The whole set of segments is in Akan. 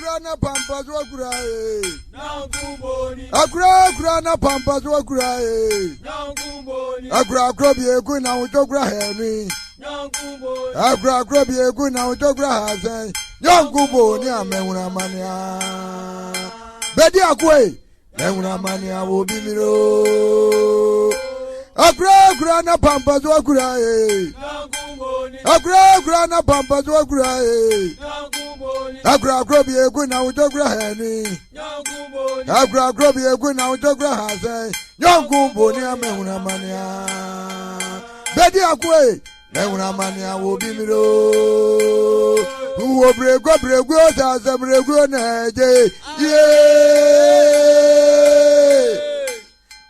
Grana Pampas Wakurae. Akura Grana Pampas Wakurae. Akura Krobi Eguna Utogra Henry. Akura Krobi Eguna Utogra Hazen. Young Gubo near Memuna Mania. Betty Akwe. Memuna Mania will be Miro. Akura Grana Pampas Wakurae. Akura Grana Pampas Wakurae. Akura Krobi Eguna Utogra Henry. Akura Krobi Eguna Utogra Hazen. Young Gubo near Memuna Mania. Betty Akwe. Memuna Mania will be Miro. Who will break up Rego as a Rego Nage? Yea!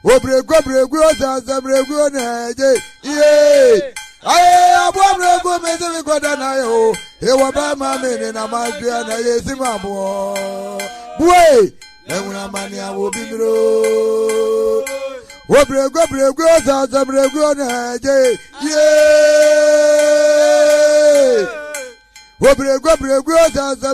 Who break up Rego as a Rego Nage? Yea! I have one Rego Messi Godanayo. He will buy my men in a Madriana Yesimabo. Boy! Memuna Mania will be Miro. Who break up Rego as a Rego Nage? Yea! Obrego as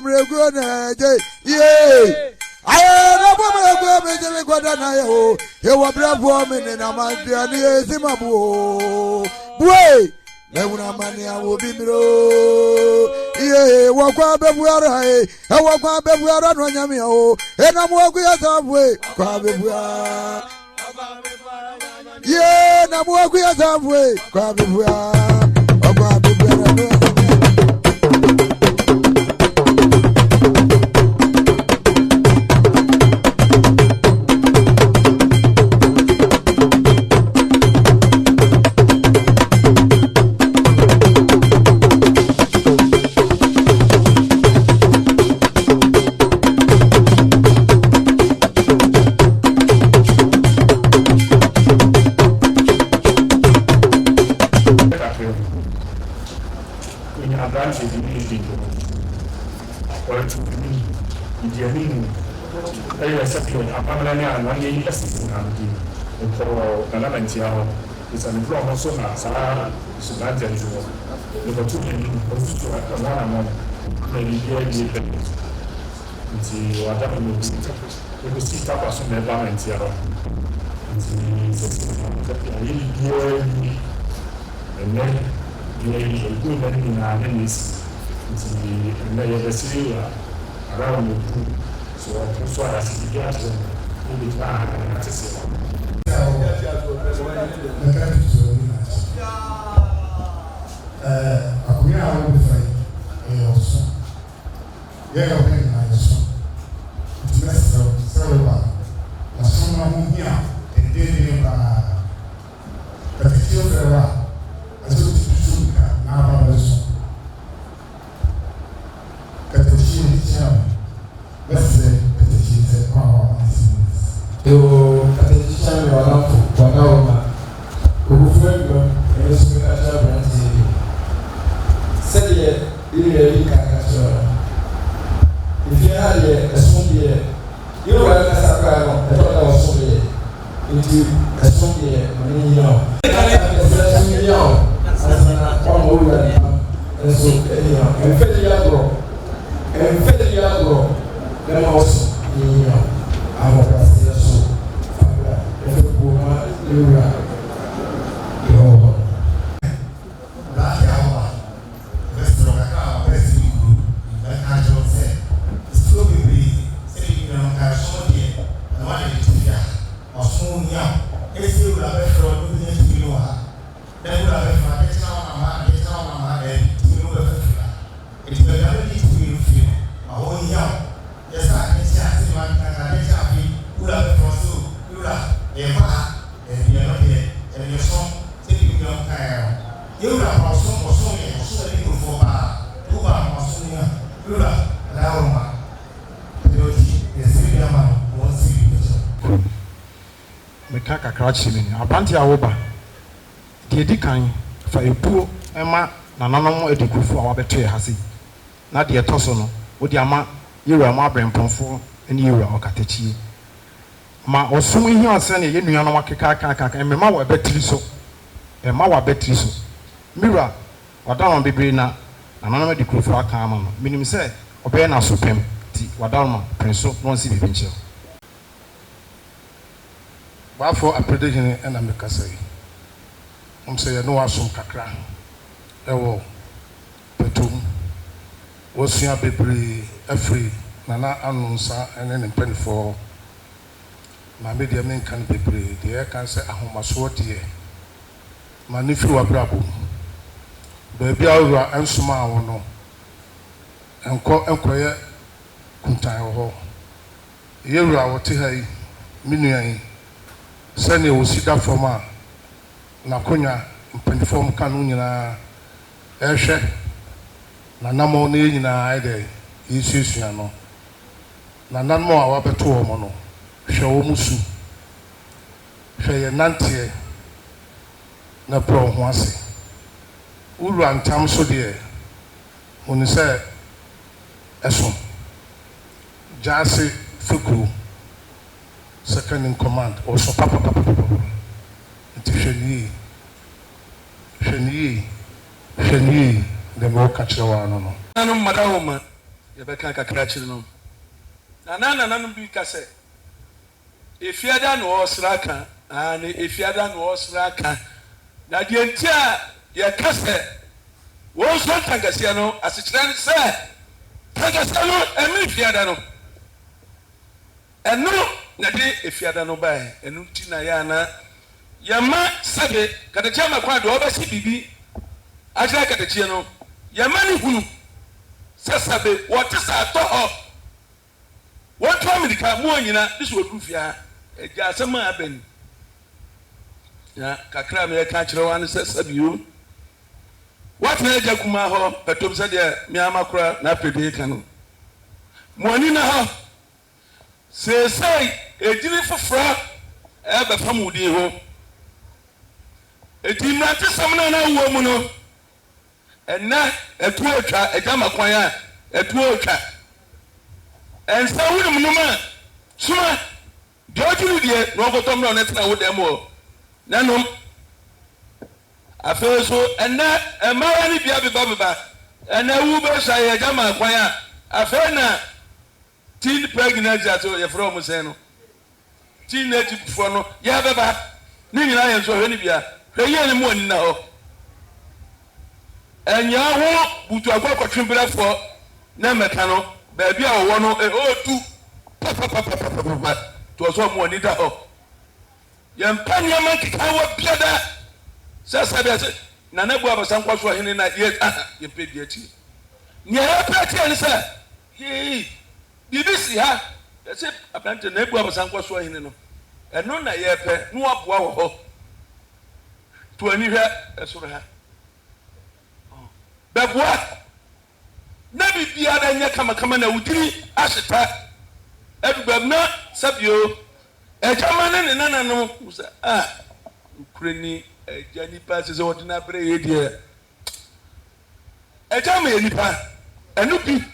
Brego Nage. Yea. I am a woman of Guadanayo. He was brave woman in a Madriani Zimabu. Boy, Memuna Mania will be Miro. Yea, walk up everywhere. I walk up everywhere on Yamio. And I'm walking as halfway. Crabby. Yeah, I'm walking as halfway. Crabby. It's an employment so much. Sarah should not tell you. The two men to one maybe here it's what happened. We will see tapas on the environment here. And then the good men in our enemies. The city around the pool. So I see the gas and the back and that's it. Akuya awo bi fa yi ọsọ yẹ yọ ọbẹ nyina yẹ sọ ntoma sẹrẹ ba ọsọ na ho hi a ẹdẹ ni ba pẹtẹtẹ ọbẹ wa ẹsẹ tutu nka n'aba bẹ sọ pẹtẹtẹ ni kyerɛ bẹsẹ pẹtẹtẹ sẹ kọ àwọn ọmọ ẹsẹ yoo pẹtẹtẹ kyerɛ mi wà lápò wà náà wà má òwúfọ ẹgbẹ ẹyẹ sọ mi ká kyerɛ abirante yẹ. Said, you can't. If you had a small year, you know, I thought I was so into a small year, and so, and Federal, then also, I'm a so, Mekaka krachimi abanti awoba de edikan fa epuo ema nananom edikufo awabeto ye hase na de etoso no wo de ama yewura ma abrempomfo ene yewura okatachie ma osum ihe osene ye nuanom akeka aka emema wa betri so mira wadanon bebre na nananom edikufo aka ama no minim se obey na sopem ti wadalma prinso no nsi bibi nche ba for accreditation and am kasai say no asom kakra ewo petum wosua bebre afri nana anunsa ene ne penfo ma me de men kan bebre de kan say ahomaso de ma ne fi wabrabo ba bia awura ansoma awo no enkoye kuntan ho yewura wote ha yi minuan sani osida forma na konya mpenfom kanu nyina ehwe na namo ne nyina aide yisusu no na namo a wabeto wo no hwe wo musu hwe ye nante na pro ho ase uru antam so de oni se eso Gyaase Fikru second in command also papa sheni the more catch no nanu madawoma ye beka kakra chiri no nanu bi kase efiada no osraka ani efiada no osraka na de ntia ye kase wo so tangasia no asikyira se tangasia no emi fiada no eno na de efiada no bae enu ti na ya na yama sabe kadachia makwa do obasi bibi ajira kadachia no yama ni hunu sasabe wote sa to ho woto amerika mu onyina biso odufia Gyaase ma aben ya kakra me ka kire wan sasabiu wat na eja kuma ho petom se de mi amakura na pede kan mo ani na ho sei ejiri fofra ebe famudi ho etimrate samna na wo mu no enna etu otwa ejama kwan a etu otwa ensa wudum no ma suma jojuru die no gotom no netina wo dem o nanom afeso enna emara ni bia beba enna wu be sha ejama kwan a afena teen pregnancy ato ye from say no teenage before no ya beba ni nyina ye so hwe ni bia hwe ni mo ni na ho enya ho butu agwa kwatwembra fo na meka no ba bia wo no otu to so mo ni da ho ye mpanya makika wo biada sasa bia na na bu abasan kwaso hene na ye pedi ati ni ya peti ani sa ye bibisi ha ese abante na ebu abasan kwaso hene no eno na ye pe no aboa wo ho to ani hwe esoro ha beboa na bibia da nya kama na udiri ahyeta edubam na sabio ejamane ne nanano usa ukreni ejani passe zo odina bre yedie ejama yenipa enu bi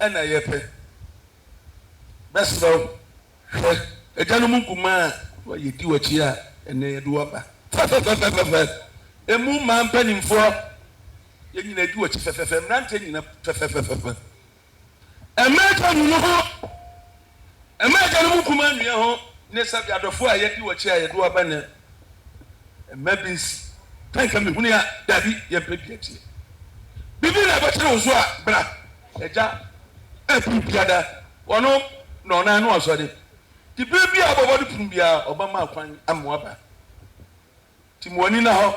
ena yepe besro ejanu munkuma wa yedi wachi a ene yedu aba emu ma mpanimfo yenyina edi wachi fefefe mrante nyina fefefe emeja nu ho emeja nu munkuma nua ho ne sabi adofo a yedi wachi a yedu aba ne emabis tanka me hunu ya dabi ye pepiati bibi na ba kire ozo a bra eja epipiada wono no na no osode ti bibi abobodu pumbia obama akwan amoaba ti muani na ho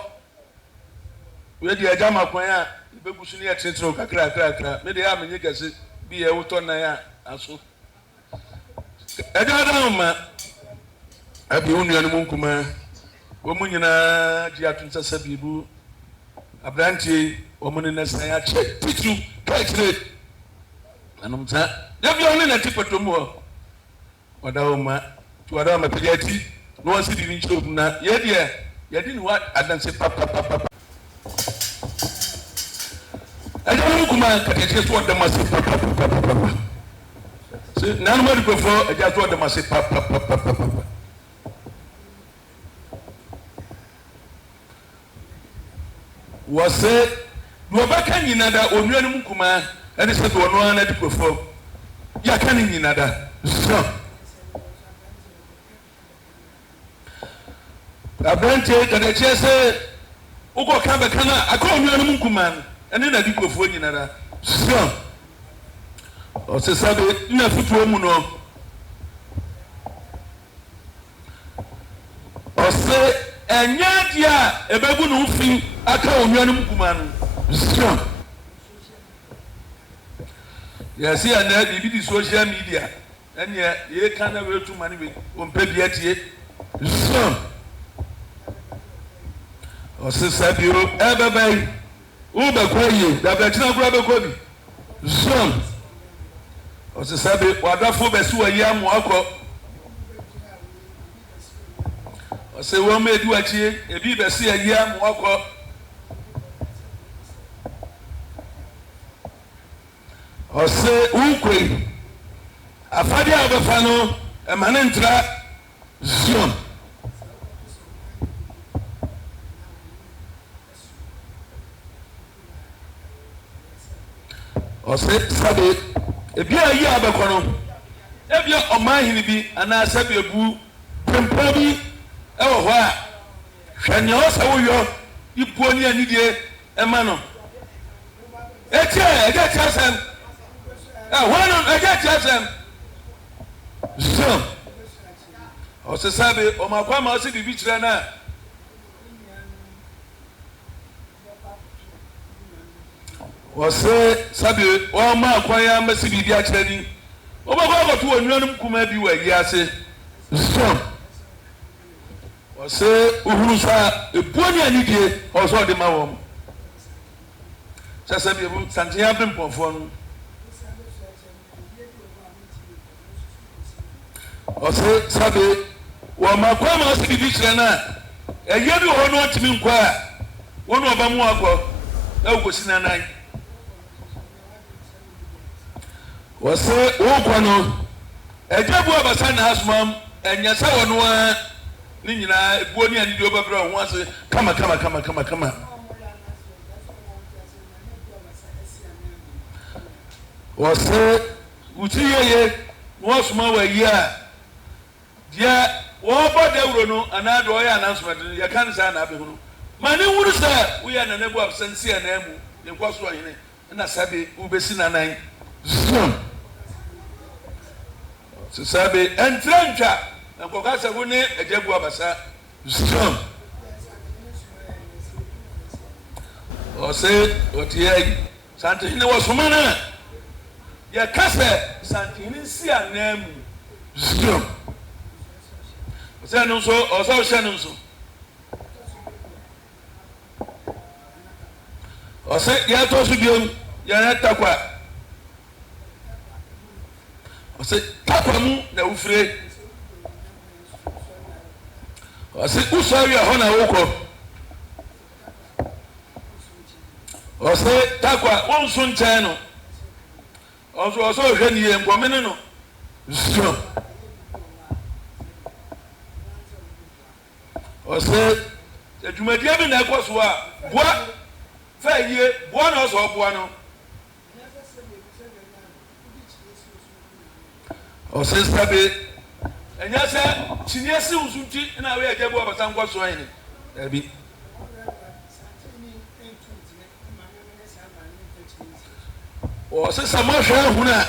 we di eja makwan a ibegusu ne yetrentro kakra me de ya menye Gyaase bi ye wuto na ya aso eja da ma abi unu anu munkuma womu nyina ji atunsa sabibu abranti womu ne san ya che pitu kakre anumta ya bi onu na tipoto mu wadawo ma tuwadawo ma pejati no wasi di ni chobu na ye di ni wa adanse papa ajamu kuma katete to da masi papa se nanu ma di before aja to da masi papa wase do baka nyina da onua no mukuma ene se do no ana di before yɛaka ne nyina da so aberante kada kyerɛ sɛ wokɔka bɛka no a aka ɔnua no mu nkuma no ɛne na de kurofoɔ nyina da so ɔsɛ sɛbe na fotuo mu no ɔsɛ ɛnyɛ adeɛ a ɛbɛgu ne ho fi aka ɔnua no mu nkuma no so yɛsi ɛnɛ biribi di social media ɛnneɛ yɛka na wɔatuma no bi ɔmpɛ bi atie so ɔsɛ sɛbio ɛbɛbɛ yi wobɛkɔ yie dabɛkyena kora bɛkɔ bi so ɔsɛ sɛbe wadafo bɛsi wɔ yi amu akɔ ɔsɛ wɔn mu edi wakyie ebi bɛsi ayi amu akɔ ɔsɛ wukwe afade a ɔbɛfa no ɛma ne ntra zion ɔsɛ sɛbe ebi a yi abɛkɔ no ebi ɔman hini bi anaasɛ bi ebu pempa bi ɛwɔ hɔ a hwɛ nea ɔsɛ woyɔ ibuo ne anidie ɛma no ekyɛ ɛgɛ kyɛ sɛm ɛhɔ no ɛgɛ kyɛ sɛm so ɔsɛ sɛbe ɔmakɔ ama ɔsɛ biribi kyerɛ no a wɔsɛ sɛbe wɔma akwan ya mɛsi biribi akyerɛ ni wɔbɛkɔ akɔto wɔ nnuanom kuma bi wɔ Gyaase so ɔsɛ ohuru so a ebuo ne anidie ɔsɛ ɔde ma wɔn kyɛ sɛ bi santen abe mpɔnfoɔ no ɔsɛ sɛbe wɔma akwan ama ɔsɛ biribi kyerɛ no a ɛyɛ bi wɔ hɔ no ɔtumi nkɔ a wɔn na ɔba mu akɔ na ɔkɔsi nanan wɔsɛ wokɔ no ɛgya bu abasa na asomam ɛnyɛ sɛ wɔ no a ne nyinaa ebuo ne anidie ɔbɛbrɛ ho ase kama wɔsɛ wuti yeye na wɔsoma wɔ ayi a deɛ wɔbɔ dawuro no anaa deɛ ɔyɛ anansomɛde no yɛka ne saa na abɛhu no ma ne wuru sɛ woyɛ nana bu abasa nsi anan mu Nkosuohene ɛna sɛbe wobɛsi nanan zoom sɛbe ɛntrɛ ntwa na nkɔka sɛ wo ne agya bu abasa zoom ɔsɛ ɔteɛ yi Santehene wɔ soma no a yɛka sɛ Santehene nsi anan mu zoom ɔsɛ no nso ɔsɛ ɔhyɛ no nso ɔsɛ yɛtɔ so biom yɛne takwa ɔsɛ takwa mu na wofire ɔsɛ wosɔre a hɔ na wokɔ ɔsɛ takwa wonso nkyɛn no ɔsɛ ɔhwɛ ne yie nkɔmene no so ɔsɛ adwumadeɛ bi na ɛkɔ so a boa fɛ yie boa na ɔsɛ ɔboa no ɔsɛ sɛbe ɛnyɛ sɛ kyiniɛ si wo so nti na woyɛ agya bu abasa Nkosuohene dabi ɔsɛ sɛ mohwɛ ahunu a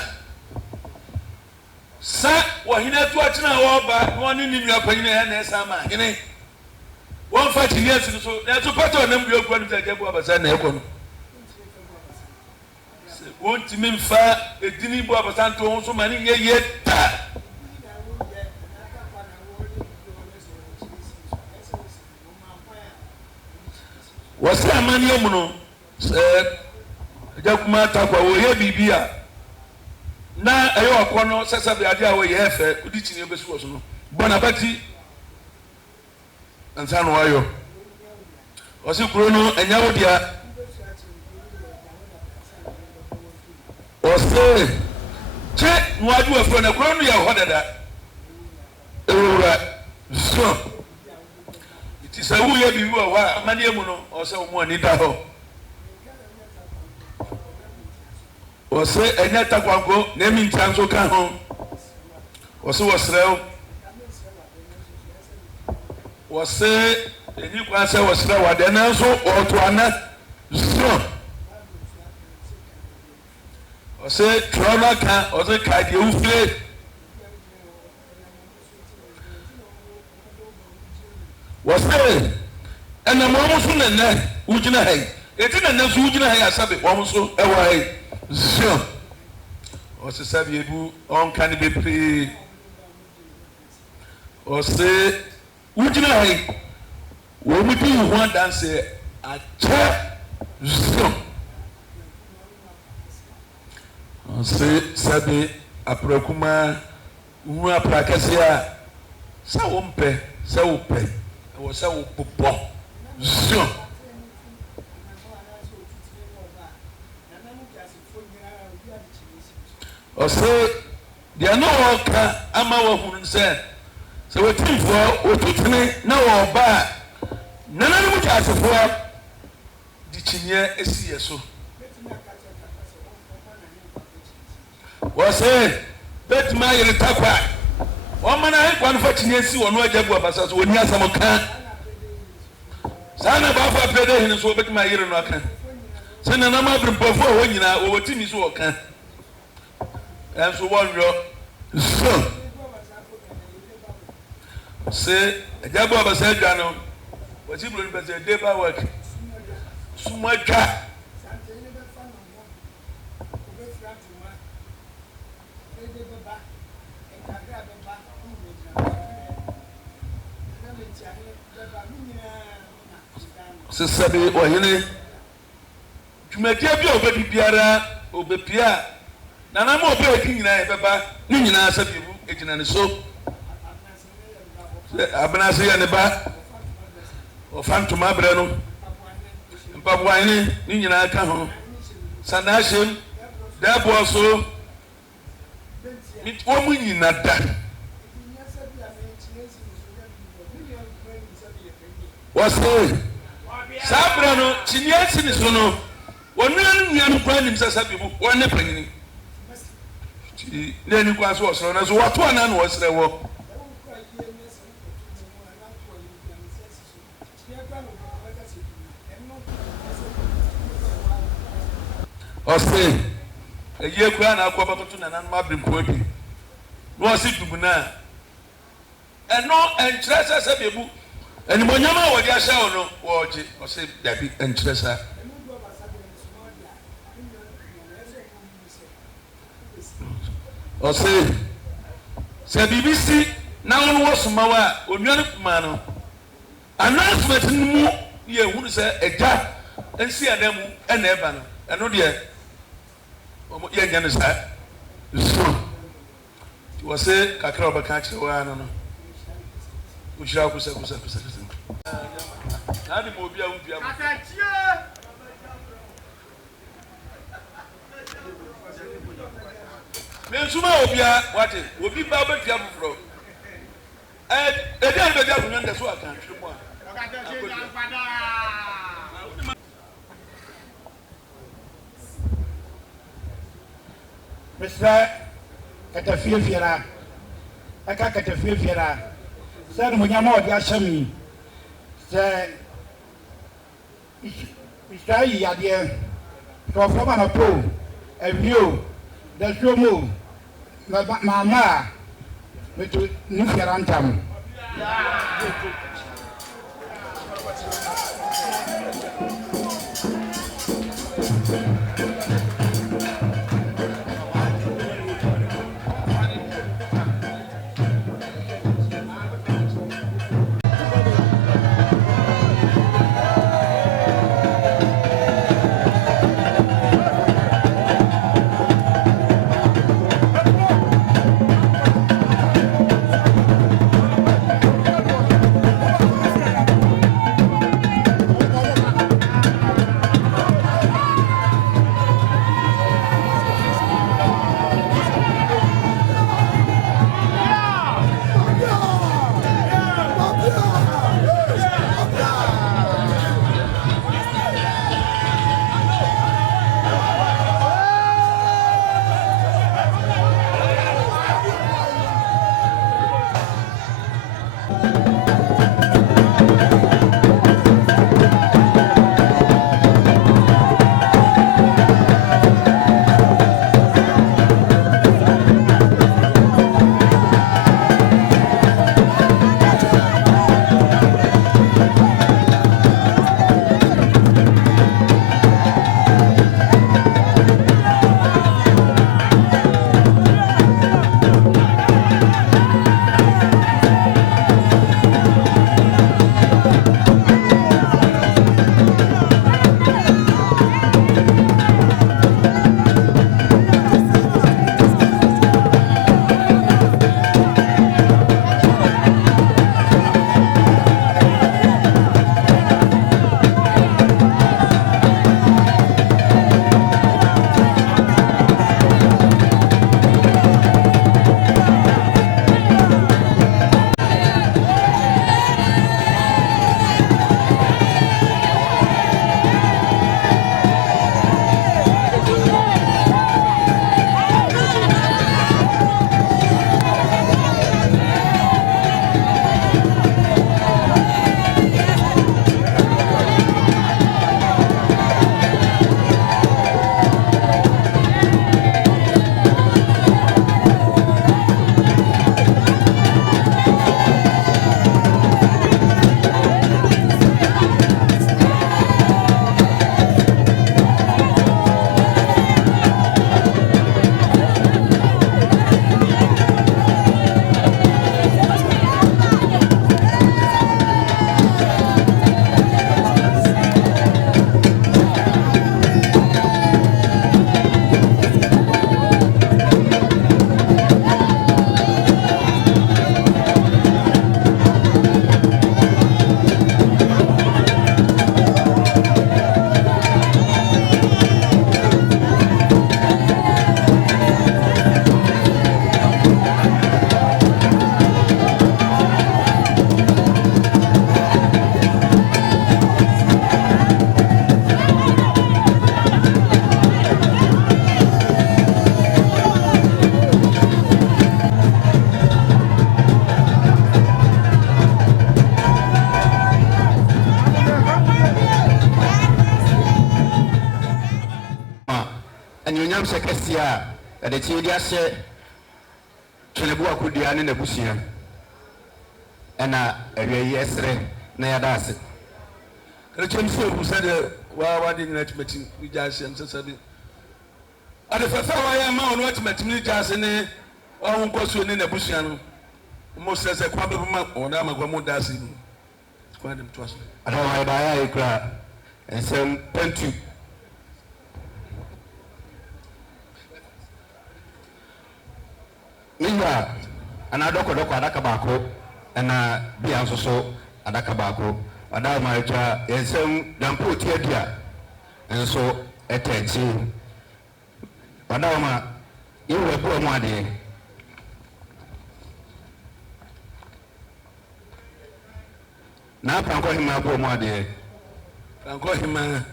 sɛ wɔhene atu akyena a wɔba na ɔne ne nua panyin a ɛyɛ na ɛsa ma hene wɔmfa kyiniɛ si no so na ɛto pɛtɛ ɔnam bi okura no sɛ agya bu abasa na ɛkɔ no wɔntumi mfa edini bu abasa nto ho so ma ne nyɛ yie ta wɔsɛ amanneɛ mu no sɛ agya kuma takwa wɔyɛ biribi a na ɛyɛ ɔkɔ no sɛ sɛ adeɛ a wɔyɛ ɛfɛ wodi kyiniɛ bɛsi wɔ so no bɔ n'abati nsa na wɔayɔ ɔsɛ kuro no ɛnyɛ wo dea ɔsɛ kyɛ na wade wafuro na kuro no yɛ hɔ dada ɛwura so nti sɛ woyɛ biribi wɔ hɔ a amanneɛ mu no ɔsɛ wo mu ani da hɔ say Eneta Quango, naming Tanzo Canhon. Was Rel. Was say, the new answer was slower than also or to Anna. So, or say, Trona can or the Kadi Ufle. Was say, and the Momosun and that, Ujina Hay. It didn't know Ujina Hay, I said it, Womoso, away. So, or say, Sabibu, on can be free. Or say, Ujina Hay. When we do one dance, a chair, so. Say, Sabi, a procuma, Uma Pracasia, Saumpe, Saupe, or Saupo, so. Or say, there are no worker, Ama who said, so we think for what to me, no or bad. None of them has a for the Chinia is so. Was say, bet my retapa. One man I one for Chinia or no Jaguar Bassas when he has some can. Sana Baba Pede and so bet my ear and rocker. Send a number before when you know what Tim is walking. And so one so. Say, a Jaguar said, Dano. What's he doing? But a day by work. So much cat. Sabi or Hene. To make your baby Piara or Bepia. Nana more breaking in a pepper, Nina Sabi, and so. Abanasi and the back. Or Phantom Abrano, and Papuani, Nina Caho, Sanashim, that was so. It won't win not that. Was he? Sabrano, Chinias in his sono. One young friend himself, one penny. Then you was on as what one was there. Or say, a year grand aquabatun and unmarried poetry. Was it to Buna? And no, and Tressa said a book. And when you know what you shall know, or say, Debbie and Tressa. Or say, BBC, now was Mawa, or Yanuk announcement in more, ye would say a jack and see a demo and ever. And no dear. Young is that. So, you will say, Kakraba catch the one. We shall go second. Now the mobile will be able to. Mensuma Obia, what it will be Baba Jabro. And the day the government that's what I can't. Mr. Catafia, I can't Catafia. Said when you're more Gyaase, said, Mr. Yadia, from a pro, a view, the show move, Mamma, with nuclear anthem. anyonyam hyɛ kɛseɛ a ɛde tie de ahyɛ Tweneboah Kodua ne n'abusua ɛna awia yi ɛsere na yɛda ase kɛkyɛm sɛ obu sɛ de wade nyina atimatim ne Gyaase nsɛsɛ bi ade fɛfɛ wayɛ ma wo no atimatim ne Gyaase ne ɔho Nkosuohene ne n'abusua no mo sɛ sɛ kwa bɛbɛma ɔda amagua mo da ase mu kwa dem to aso ada wa da ya ikra ensɛm pantu niwa ana dɔkɔdɔkɔ adaka baako ɛna bia nso so adaka baako ada ma atwa ensɛm dampo tiadia nso ɛtɛkyi ada ma yewu ɛbo mu ade na Prankɔ Hima bo mu ade Prankɔ Hima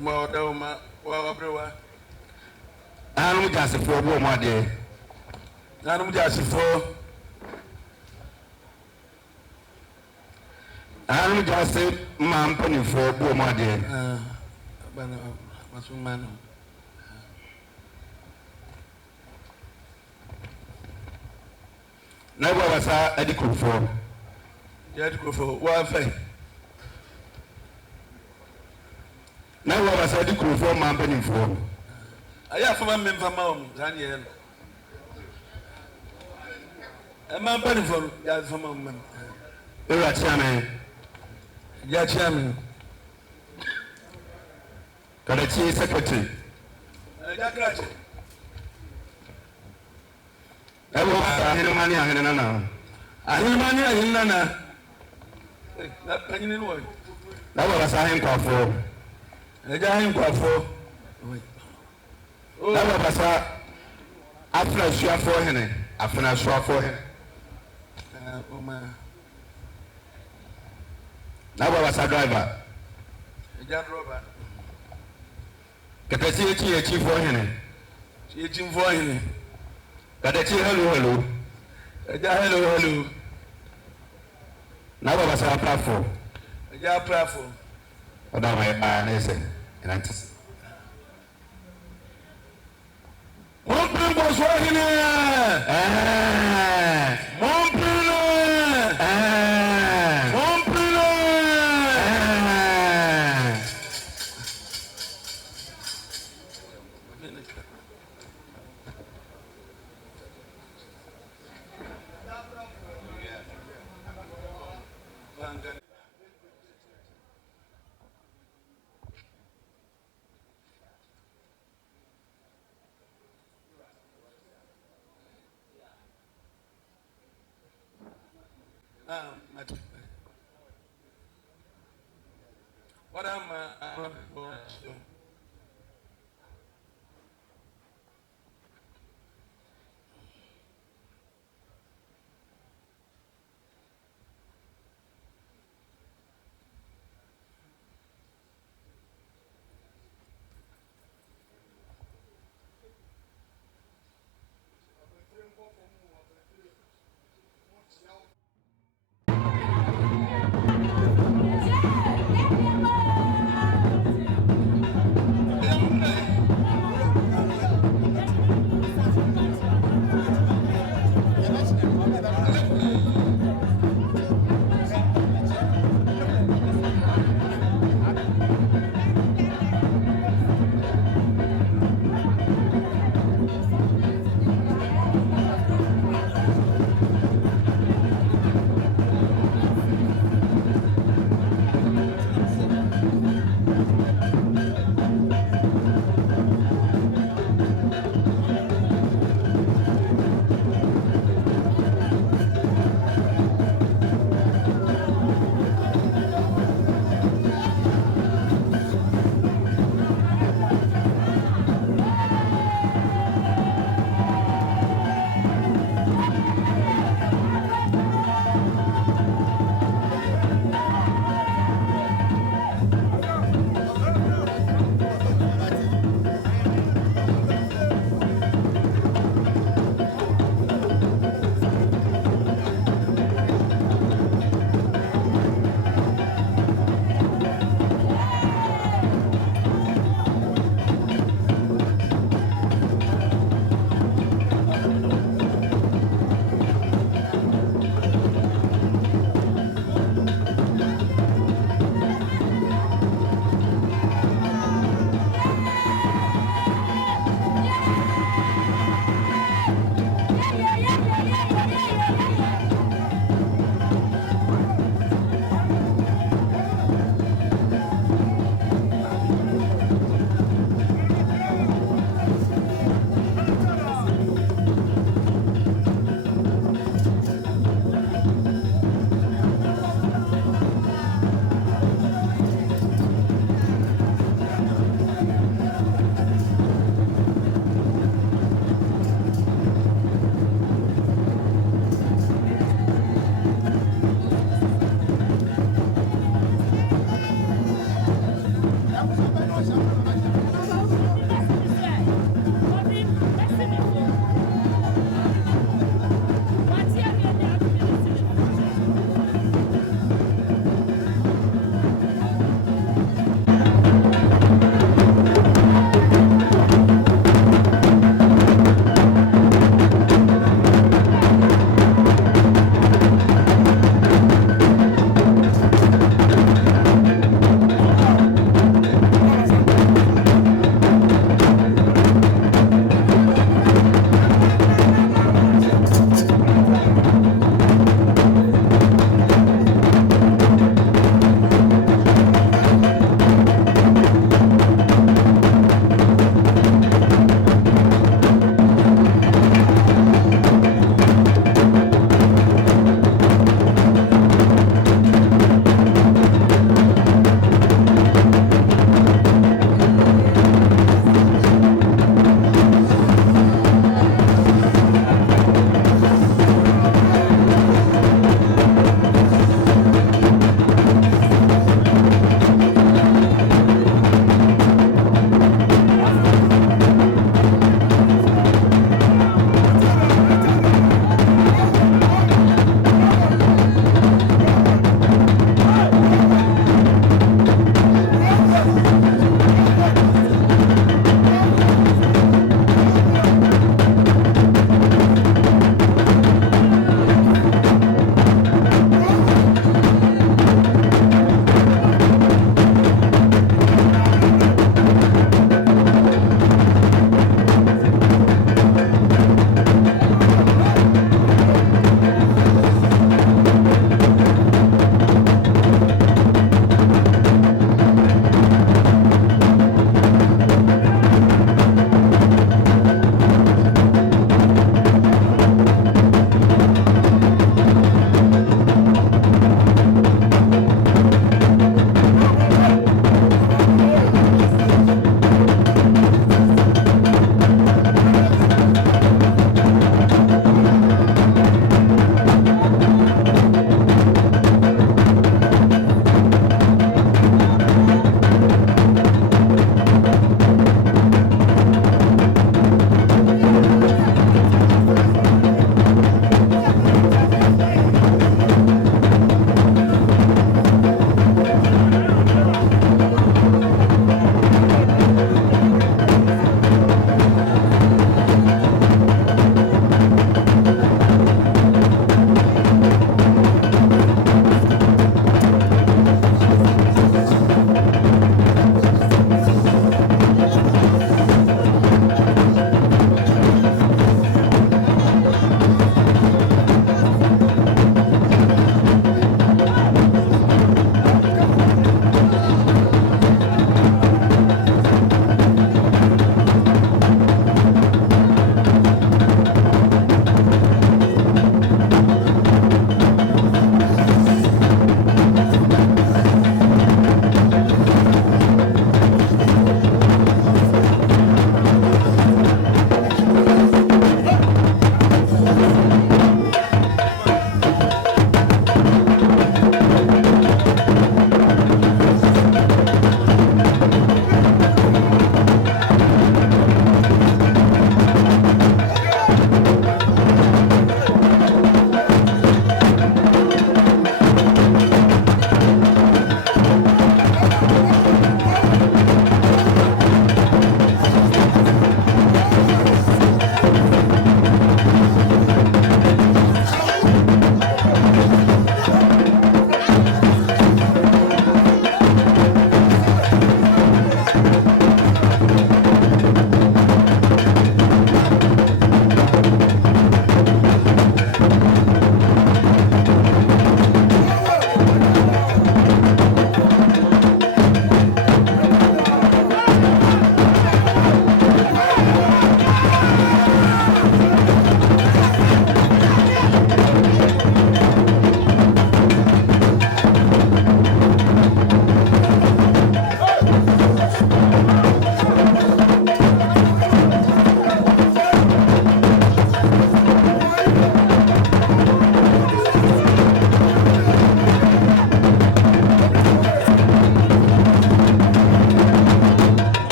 ma oda ma wa brewa anu Gyaase fo bo mu ade anu Gyaase fo anu Gyaase ma mpani fo bo mu ade bana masumano na bo wasa adikurfo ya adikurfo wa fa na wo wasa adikurfo ma mpani fo aya fa ma memfa ma o zan ye no e ma mpani fo ya fa ma mem ewa chiame ya chiame kada chi secretary ya krache ewo ahene mani ahene nana na panyini no na wo wasa ahene kwafo eja ahene kwafo na wo wasa afra suafo hene afna suafo hene na wo wasa driver eja driver kata chi echi fo hene echi fo hene kada chi hello eja hello na wo wasa plafo eja plafo oda mai ba na ese enantis Nkosuohene what am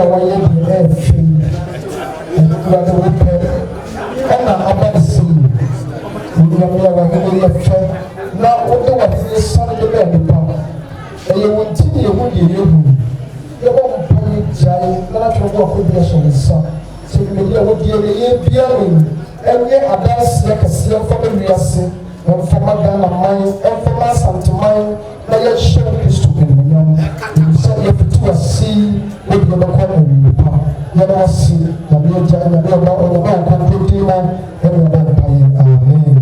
a wɔyɛ deɛ ɛɛfɛ ɛnura de wɔpɛ ɛna aba de si nyame a wɔhene yɛ fɛ na wode wɔhene sane de bɛɛ nipa ɛyɛ wɔn ti ne yɛhu deɛ yɛhu yɛbɔ mpa yɛ gyae na natwerɛ bo akɔbi ahyɛ wo nsa sɛ dwumadi a wodie no yɛ biara mu ɛnyɛ adanseɛ kɛseɛ mfama wiase mfama Ghana man mfama Asanteman na yɛhyɛ wo Kristo animuonyam sɛ yɛfiti wasi wode yɛbɛkɔ awiepa yɛbɛ ase nyame agya nyame ɔba ɔnyame ɔnkɔnkɔdin no ɛne yɛbɔ mpa yɛ amen